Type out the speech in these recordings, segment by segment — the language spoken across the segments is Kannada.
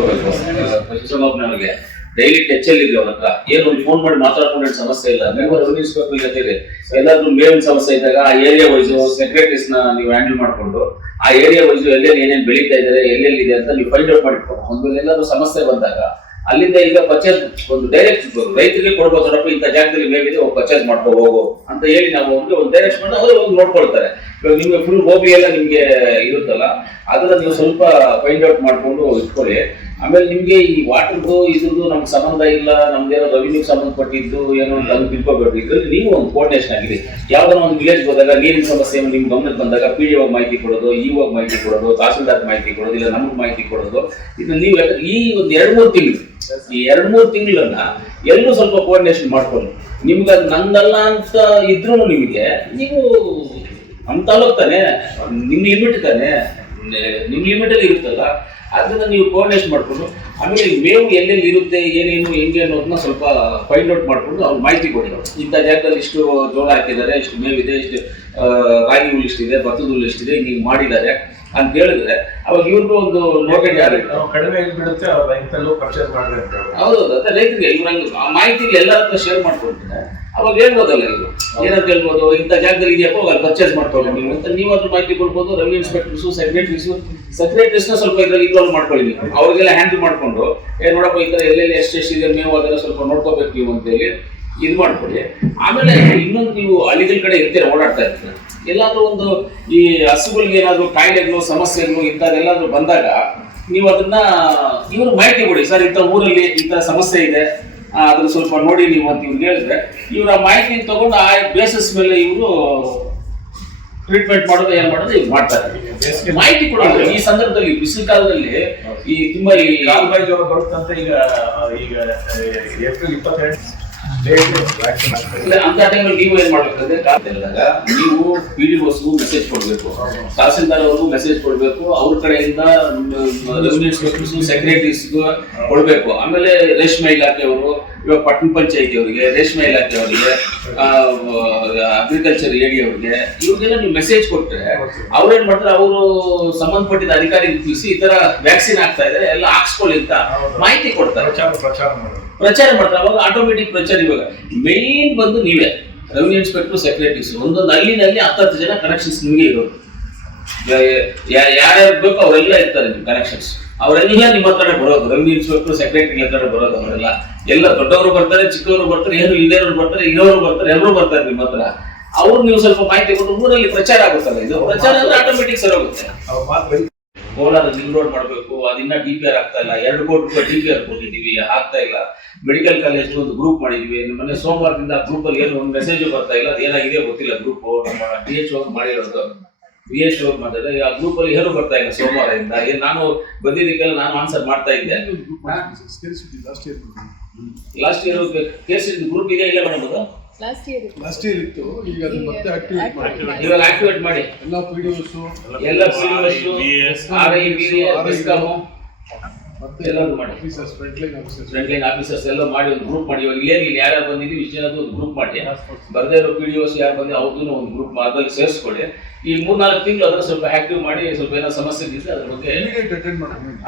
ನೋಡ್ಕೋಬೇಕು. ಪಶುಸಂಗೋಪನೆಯವರಿಗೆ ಡೈಲಿ ಟಚ್ ಅಲ್ಲಿ ಇದೆ ಅವ್ರ ಹತ್ರ, ಏನು ಒಂದು ಫೋನ್ ಮಾಡಿ ಮಾತಾಡ್ಕೊಂಡ್ರೆ ಸಮಸ್ಯೆ ಇಲ್ಲ. ನೀವು ರೆವಿನ್ಯೂ ಜೊತೆಗೆ ಎಲ್ಲಾದ್ರೂ ಮೇವಿನ ಸಮಸ್ಯೆ ಇದ್ದಾಗ ಆ ಏರಿಯಾ ವೈಸು ಸೆಕ್ರೆಟರೀಸ್ ನ ನೀವು ಹ್ಯಾಂಡಲ್ ಮಾಡ್ಕೊಂಡು ಆ ಏರಿಯಾ ವೈಸು ಎಲ್ಲೆಲ್ಲಿ ಏನೇನು ಬೆಳೀತಾ ಇದಾರೆ ಎಲ್ಲೆಲ್ಲಿ ಇದೆ ಅಂತ ನೀವು ಫೈಂಡ್ ಔಟ್ ಮಾಡಿಕೊಂಡು ಒಂದು ಎಲ್ಲಾದ್ರೂ ಸಮಸ್ಯೆ ಬಂದಾಗ ಅಲ್ಲಿಂದ ಈಗ ಪರ್ಚೇಸ್ ಒಂದು ಡೈರೆಕ್ಟ್ ರೈತರಿಗೆ ಕೊಡ್ಬೋದು, ನೋಡಪ್ಪ ಇಂಥ ಜಾಗದಲ್ಲಿ ಮೇವಿದೆ ಪರ್ಚೇಸ್ ಮಾಡ್ಕೋ ಹೋಗು ಅಂತ ಹೇಳಿ ನಾವು ಒಂದು ಡೈರೆಕ್ಟ್ ಮಾಡಿ ಅವರು ಹೋಗಿ ನೋಡ್ಕೊಳ್ತಾರೆ. ಇವಾಗ ನಿಮ್ಗೆ ಫುಲ್ ಗೋಬಿ ಎಲ್ಲ ನಿಮ್ಗೆ ಇರುತ್ತಲ್ಲ, ಅದನ್ನ ನೀವು ಸ್ವಲ್ಪ ಫೈಂಡ್ ಔಟ್ ಮಾಡ್ಕೊಂಡು ಇಟ್ಕೊಳ್ಳಿ. ಆಮೇಲೆ ನಿಮ್ಗೆ ಈ ವಾಟರ್ದು ಇದ್ರದ್ದು ನಮ್ಗೆ ಸಂಬಂಧ ಇಲ್ಲ, ನಮ್ದೇನೋ ರೆವಿನ್ಯೂ ಸಂಬಂಧಪಟ್ಟಿದ್ದು ಏನೋ ಅಂತ ತಿಳ್ಕೊಬೇಕು. ಇದ್ರಲ್ಲಿ ನೀವು ಒಂದು ಕೋರ್ಡಿನೇಷನ್ ಆಗಿದೆ. ಯಾವ್ದಾರ ಒಂದು ವಿಲೇಜ್ ಹೋದಾಗ ನೀರಿನ ಸಮಸ್ಯೆ ನಿಮ್ ಗಮನಕ್ಕೆ ಬಂದಾಗ PDO ಮಾಹಿತಿ ಕೊಡೋದು, EO ಮಾಹಿತಿ ಕೊಡೋದು, ತಹಸೀಲ್ದಾರ್ ಮಾಹಿತಿ ಕೊಡೋದು, ಇಲ್ಲ ನಮ್ಗೆ ಮಾಹಿತಿ ಕೊಡೋದು. ಇದು ನೀವು ಈ ಒಂದು 2-3 ತಿಂಗಳು ಈ 2-3 ತಿಂಗಳನ್ನ ಎಲ್ಲರೂ ಸ್ವಲ್ಪ ಕೋರ್ಡಿನೇಷನ್ ಮಾಡ್ಕೊಂಡು ನಿಮ್ಗೆ ಅದು ನಂದಲ್ಲ ಅಂತ ಇದ್ರೂ ನಿಮಗೆ ನೀವು ನಮ್ಮ ತಾಲೂಕ್ ತಾನೆ, ನಿಮ್ ಲಿಮಿಟ್ ತಾನೆ, ನಿಮ್ ಲಿಮಿಟ್ ಅಲ್ಲಿ ಇರುತ್ತಲ್ಲ, ಅದನ್ನ ನೀವು ಕೋರ್ಡಿನೇಷನ್ ಮಾಡ್ಕೊಂಡು ಆಮೇಲೆ ಮೇವು ಎಲ್ಲೆಲ್ಲಿ ಇರುತ್ತೆ ಏನೇನು ಹೆಂಗೆ ಅನ್ನೋದನ್ನ ಸ್ವಲ್ಪ ಫೈಂಡ್ ಔಟ್ ಮಾಡ್ಕೊಂಡು ಅವ್ರು ಮಾಹಿತಿ ಕೊಡಿ. ಇಂಥ ಜಾಗದಲ್ಲಿ ಇಷ್ಟು ಜೋಳ ಹಾಕಿದ್ದಾರೆ, ಇಷ್ಟು ಮೇವಿದೆ, ಇಷ್ಟು ರಾಗಿ ಹುಲ್ಲು ಇಷ್ಟಿದೆ, ಭತ್ತದ ಹುಲ್ಲು ಇಷ್ಟಿದೆ, ಹಿಂಗೆ ಮಾಡಿದ್ದಾರೆ ಅಂತ ಹೇಳಿದ್ರೆ ಅವಾಗ ಇವ್ರಿಗೂ ಒಂದು ನೋಟೆಡ್ ಕಡಿಮೆ ಬಿಡುತ್ತೆ, ರೈತರು ಪರ್ಚೇಸ್ ಮಾಡಿದ್ರೆ ಹೌದೌದು. ಅದೇ ರೈತರಿಗೆ ಇವ್ರಂಗೆ ಆ ಮಾಹಿತಿಗೆ ಎಲ್ಲರ ಹತ್ರ ಶೇರ್ ಮಾಡ್ಕೊಳ್ತಾರೆ. ಅವಾಗ ಹೇಳ್ಬೋದಲ್ಲ ಇವರು ಏನಂತ ಹೇಳ್ಬೋದು, ಇಂಥ ಜಾಗದಲ್ಲಿ ಇದೆಯಪ್ಪ ಅಲ್ಲಿ ಪರ್ಚೇಸ್ ಮಾಡ್ಕೊಳ್ಳಿ ನೀವು ಅಂತ ನೀವು ಅದ್ರ ಮಾಹಿತಿ ಕೊಡ್ಬೋದು. ರೆವಿನ್ಯೂ ಇನ್ಸ್ಪೆಕ್ಟರ್ಸು ಸೆಕ್ರೆಟರೀಸ್ನ ಸ್ವಲ್ಪ ಇದ್ರಲ್ಲಿ ಇನ್ವಾಲ್ವ್ ಮಾಡ್ಕೊಳ್ಳಿ ನೀವು, ಅವ್ರಿಗೆಲ್ಲ ಹ್ಯಾಂಡಲ್ ಮಾಡ್ಕೊಂಡು ನೋಡಪ್ಪ ಈ ಥರ ಎಲ್ಲೆಲ್ಲಿ ಎಷ್ಟೆಷ್ಟಿದೆ ಮೇವು ಅದೆಲ್ಲ ಸ್ವಲ್ಪ ನೋಡ್ಕೋಬೇಕು ನೀವು ಅಂತೇಳಿ ಇದು ಮಾಡ್ಕೊಳ್ಳಿ. ಆಮೇಲೆ ಇನ್ನೊಂದು ನೀವು ಹಳ್ಳಿಗಳ ಕಡೆ ಇರ್ತೀರ, ಓಡಾಡ್ತಾ ಇರ್ತೀರ, ಎಲ್ಲಾದ್ರೂ ಒಂದು ಈ ಹಸುಗಳಿಗೆ ಏನಾದ್ರು ಕಾಯಿಲೆಗಳು ಸಮಸ್ಯೆಗಳು ಇಂಥದ್ದೆಲ್ಲಾದ್ರೂ ಬಂದಾಗ ನೀವು ಅದನ್ನ ಇವ್ರು ಮಾಹಿತಿ ಕೊಡಿ. ಸರ್ ಇಂಥ ಊರಲ್ಲಿ ಈ ಥರ ಸಮಸ್ಯೆ ಇದೆ, ಅದನ್ನ ಸ್ವಲ್ಪ ನೋಡಿ ನೀವು ಅಂತ ಇವ್ರಿಗೆ ಹೇಳಿದ್ರೆ ಇವ್ರು ಆ ಮಾಹಿತಿ ತಗೊಂಡು ಆ ಬೇಸಿಸ್ ಮೇಲೆ ಇವರು ಟ್ರೀಟ್ಮೆಂಟ್ ಮಾಡೋದು ಏನ್ ಮಾಡೋದು ಇವ್ರು ಮಾಡ್ತಾರೆ. ಮಾಹಿತಿ ಕೊಡೋದು ಈ ಸಂದರ್ಭದಲ್ಲಿ ಬಿಸಿಲು ಕಾಲದಲ್ಲಿ ಈ ತುಂಬಾ ಈ ಕಾಲ್ಬಾಯಿ ಜ್ವರ ಬರುತ್ತಂತ ಈಗ ಏಪ್ರಿಲ್ 22 ಅಂತ ಟೈಮಲ್ಲಿ ನೀವು ಏನ್ ಮಾಡ್ಬೇಕಂದ್ರೆ ಹೇಳಿದಾಗ ನೀವು PDOಸ್ಗೂ ಮೆಸೇಜ್ ಕೊಡ್ಬೇಕು, ತಹಸೀಲ್ದಾರ್ ಅವ್ರಿಗೂ ಮೆಸೇಜ್ ಕೊಡ್ಬೇಕು, ಅವ್ರ ಕಡೆಯಿಂದ ರೆವಿನ್ಯೂ ಇನ್ಸ್ಪೆಕ್ಟರ್ಸ್ ಸೆಕ್ರೆಟರೀಸ್ಗೂ ಕೊಡ್ಬೇಕು. ಆಮೇಲೆ ರೇಷ್ಮೆ ಇಲಾಖೆಯವರು, ಇವಾಗ ಪಟ್ಟಣ ಪಂಚಾಯತಿ ಅವರಿಗೆ, ರೇಷ್ಮೆ ಇಲಾಖೆಯವರಿಗೆ, ಅಗ್ರಿಕಲ್ಚರ್ ಏರಿಯಾವ್ರಿಗೆ, ಇವ್ರಿಗೆಲ್ಲ ನೀವು ಮೆಸೇಜ್ ಕೊಟ್ರೆ ಅವ್ರೇನ್ ಮಾಡ್ತಾರೆ, ಅವರು ಸಂಬಂಧಪಟ್ಟಿದ ಅಧಿಕಾರಿಗೆ ತಿಳಿಸಿ ಈ ತರ ವ್ಯಾಕ್ಸಿನ್ ಆಗ್ತಾ ಇದಾರೆ ಎಲ್ಲ ಹಾಕ್ಸ್ಕೊಳ್ಳಿ ಅಂತ ಮಾಹಿತಿ ಕೊಡ್ತಾರೆ, ಪ್ರಚಾರ ಮಾಡ್ತಾರೆ. ಅವಾಗ ಆಟೋಮೆಟಿಕ್ ಪ್ರಚಾರ. ಇವಾಗ ಮೇನ್ ಬಂದು ನೀವೇ ರೆವಿನ್ಯೂ ಇನ್ಸ್ಪೆಕ್ಟರ್ ಸೆಕ್ರೆಟರೀಸ್ ಒಂದೊಂದು ಹಳ್ಳಿನಲ್ಲಿ 10 ಜನ ಕನೆಕ್ಷನ್ಸ್ ನಿಮಗೆ ಇರೋದು. ಯಾರ್ಯಾರು ಬೇಕು ಅವರೆಲ್ಲ ಇರ್ತಾರೆ ನಿಮ್ ಕನೆಕ್ಷನ್ಸ್, ಅವರೆಲ್ಲ ನಿಮ್ಮ ಹತ್ರ ಬರೋದು. ರೆವಿನ್ಯೂ ಇನ್ಸ್ಪೆಕ್ಟರ್ ಸೆಕ್ರೆಟರಿ ಹತ್ರ ಬರೋದು ಅವರೆಲ್ಲ, ಎಲ್ಲ ದೊಡ್ಡವರು ಬರ್ತಾರೆ, ಚಿಕ್ಕವರು ಬರ್ತಾರೆ, ಏನು ಇಲ್ಲದವರು ಬರ್ತಾರೆ, ಇರೋರು ಬರ್ತಾರೆ, ಎಲ್ಲರೂ ಬರ್ತಾರೆ ನಿಮ್ಮ ಹತ್ರ. ಅವ್ರು ನೀವು ಸ್ವಲ್ಪ ಮಾಹಿತಿ ಕೊಟ್ಟು ಊರಲ್ಲಿ ಪ್ರಚಾರ ಆಗುತ್ತಲ್ಲ, ಇದು ಪ್ರಚಾರ ಅಂದ್ರೆ ಆಟೋಮೆಟಿಕ್ ಸರಿ ಹೋಗುತ್ತೆ. ಕೋಲಾರ ಲಿಂಕ್ ರೋಡ್ ಮಾಡಬೇಕು, ಅದಿನ್ನ DPR ಆಗ್ತಾ ಇಲ್ಲ. 2 ಕೋಟಿ ರೂಪಾಯಿ DPR ಕೊಟ್ಟಿದ್ದೀವಿ, ಆಗ್ತಾ ಇಲ್ಲ. ಮೆಡಿಕಲ್ ಕಾಲೇಜ್ ಒಂದು ಗ್ರೂಪ್ ಮಾಡಿದ್ವಿ, ಮೊನ್ನೆ ಸೋಮವಾರದಿಂದ ಗ್ರೂಪ್ ಅಲ್ಲಿ ಏನು ಒಂದು ಮೆಸೇಜ್ ಬರ್ತಾ ಇಲ್ಲ, ಅದೇನಾಗಿದೆ ಗೊತ್ತಿಲ್ಲ. ಗ್ರೂಪ್ ನಮ್ಮ DHO ಮಾಡಿರೋದು, VHO ಮಾಡಿದ್ರೆ ಆ ಗ್ರೂಪ್ ಅಲ್ಲಿ ಏನು ಬರ್ತಾ ಇಲ್ಲ ಸೋಮವಾರದಿಂದ. ನಾನು ಬಂದಿದ್ದಕ್ಕೆಲ್ಲ ನಾನು ಆನ್ಸರ್ ಮಾಡ್ತಾ ಇದ್ದೆ. ಲಾಸ್ಟ್ ಇಯರ್ ಕೇಸ್ ಗ್ರೂಪ್ ಇದೆ ಇಲ್ಲ ಮೇಡಮ್, ಅದು ಲಾಸ್ಟ್ ಇಯರ್ ಇತ್ತು, ಈಗ ಅದು ಮತ್ತೆ ಆಕ್ಟಿವೇಟ್ ಮಾಡಿ ಎಲ್ಲ PDOs ಮತ್ತೆ ಎಲ್ಲರೂ ಮಾಡಿ, ಫ್ರಂಟ್ ಲೈನ್ ಆಫೀಸರ್ಸ್ ಎಲ್ಲ ಮಾಡಿ ಒಂದು ಗ್ರೂಪ್ ಮಾಡಿ. ಇವಾಗ ಇಲ್ಲಿ ಯಾರ್ಯಾರು ಬಂದಿದ್ದೀವಿ ಇಷ್ಟು ಜನದ್ದು ಒಂದು ಗ್ರೂಪ್ ಮಾಡಿ, ಬರ್ದೇ ಇರೋ PDOs ಯಾರು ಬಂದು ಅವ್ರದ್ದು ಒಂದು ಗ್ರೂಪ್ ಅದ್ರಲ್ಲಿ ಸೇರಿಸ್ಕೊಳ್ಳಿ. ಈ 3-4 ತಿಂಗಳು ಅದನ್ನ ಸ್ವಲ್ಪ ಆಕ್ಟಿವ್ ಮಾಡಿ, ಸ್ವಲ್ಪ ಏನೋ ಸಮಸ್ಯೆ ಇದ್ರೆ ಅದ್ರ ಬಗ್ಗೆ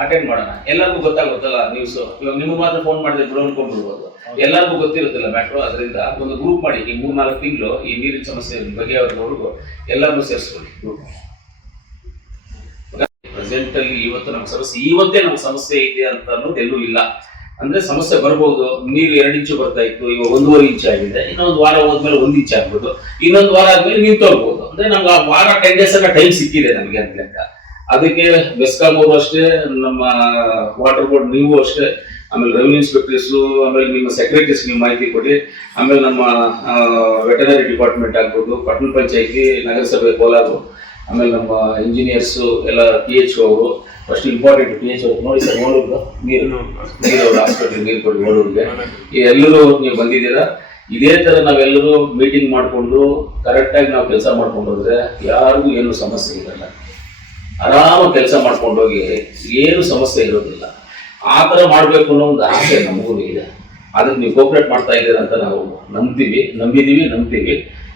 ಅಟೆಂಡ್ ಮಾಡೋಣ. ಎಲ್ಲರಿಗೂ ಗೊತ್ತಾಗುತ್ತಲ್ಲ ನ್ಯೂಸ್. ಇವಾಗ ನಿಮ್ಗೆ ಮಾತ್ರ ಫೋನ್ ಮಾಡಿದ್ರೆ ಬಿಡು ಅನ್ಕೊಂಡ್ಬಿಡ್ಬೋದು, ಎಲ್ಲರಿಗೂ ಗೊತ್ತಿರುತ್ತಿಲ್ಲ ಮ್ಯಾಟ್ರು. ಅದರಿಂದ ಒಂದು ಗ್ರೂಪ್ ಮಾಡಿ ಈ 3-4 ತಿಂಗಳು ಈ ನೀರಿನ ಸಮಸ್ಯೆ ಬಗ್ಗೆ ಅವ್ರಿಗೂ ಎಲ್ಲರನ್ನೂ ಸೇರಿಸ್ಕೊಳ್ಳಿ ಗ್ರೂಪ್. ಪ್ರೆಸೆಂಟ್ ಅಲ್ಲಿ ಇವತ್ತು ನಮ್ಗೆ ಸಮಸ್ಯೆ, ಇವತ್ತೇ ನಮ್ಗೆ ಸಮಸ್ಯೆ ಇದೆ ಅಂತ ಅನ್ನೋದು ಎಲ್ಲೂ ಇಲ್ಲ. ಅಂದ್ರೆ ಸಮಸ್ಯೆ ಬರ್ಬೋದು. ನೀರು 2 ಇಂಚು ಬರ್ತಾ ಇತ್ತು, ಇವಾಗ 1.5 ಇಂಚ್ ಆಗಿದೆ. ಇನ್ನೊಂದು ವಾರ ಹೋದ್ಮೇಲೆ 1 ಇಂಚ್ ಆಗ್ಬೋದು, ಇನ್ನೊಂದು ವಾರ ಆದ್ಮೇಲೆ ನಿಂತೋಗ್ಬೋದು. ಅಂದ್ರೆ ನಮ್ಗೆ ಆ ವಾರ 10 days ಟೈಮ್ ಸಿಕ್ಕಿದೆ ನಮಗೆ ಅಂತ ಲೆಕ್ಕ. ಅದಕ್ಕೆ ಬೆಸ್ಕಾಂ ಅವರು ಅಷ್ಟೇ, ನಮ್ಮ ವಾಟರ್ ಬೋರ್ಡ್ ನೀವು ಅಷ್ಟೇ, ಆಮೇಲೆ ರೆವಿನ್ಯೂ ಇನ್ಸ್ಪೆಕ್ಟರ್ಸ್, ಆಮೇಲೆ ನಿಮ್ಮ ಸೆಕ್ರೆಟರೀಸ್ ನೀವು ಮಾಹಿತಿ ಕೊಡಿ. ಆಮೇಲೆ ನಮ್ಮ ವೆಟನರಿ ಡಿಪಾರ್ಟ್ಮೆಂಟ್ ಆಗ್ಬೋದು, ಪಟ್ಟಣ ಪಂಚಾಯತಿ, ನಗರಸಭೆ ಕೋಲಾರ, ಆಮೇಲೆ ನಮ್ಮ ಇಂಜಿನಿಯರ್ಸ್ ಎಲ್ಲ PHO ಅವರು. ಫಸ್ಟ್ ಇಂಪಾರ್ಟೆಂಟ್ PHO ನೋಡಿ ಸರ್, ಓಡೂರು ನೀರು ಹಾಸ್ಪಿಟಲ್ ನೀರು ಕೊಡಿ ಓಡೂರಿಗೆ. ಎಲ್ಲರೂ ನೀವು ಬಂದಿದ್ದೀರಾ. ಇದೇ ತರ ನಾವೆಲ್ಲರೂ ಮೀಟಿಂಗ್ ಮಾಡಿಕೊಂಡು ಕರೆಕ್ಟಾಗಿ ನಾವು ಕೆಲಸ ಮಾಡ್ಕೊಂಡು ಹೋದ್ರೆ ಯಾರಿಗೂ ಏನು ಸಮಸ್ಯೆ ಇರಲ್ಲ. ಆರಾಮ ಕೆಲಸ ಮಾಡ್ಕೊಂಡು ಹೋಗಿ ಏನು ಸಮಸ್ಯೆ ಇರೋದಿಲ್ಲ. ಆ ಥರ ಮಾಡಬೇಕು ಅನ್ನೋ ಒಂದು ಆಸೆ ನಮಗೂ ಇದೆ. ಅದಕ್ಕೆ ನೀವು ಕೋಪರೇಟ್ ಮಾಡ್ತಾ ಇದ್ದೀರ ಅಂತ ನಾವು ನಂಬ್ತೀವಿ.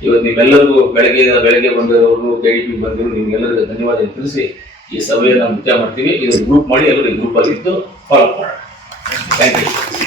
ಇವತ್ತು ನೀವೆಲ್ಲರಿಗೂ ಬೆಳಗ್ಗೆ ಬಂದಿರೋರು, KDP ಬಂದಿರೋ ನಿಮ್ಗೆಲ್ಲರಿಗೂ ಧನ್ಯವಾದ ತಿಳಿಸಿ ಈ ಸಭೆಯನ್ನ ಮುಖ್ಯ ಮಾಡ್ತೀವಿ. ಇದು ಗ್ರೂಪ್ ಮಾಡಿ ಎಲ್ಲರೂ ಗ್ರೂಪ್ ಅಲ್ಲಿ ಇದ್ದು ಫಾಲೋ ಮಾಡೋಣ. Thank you.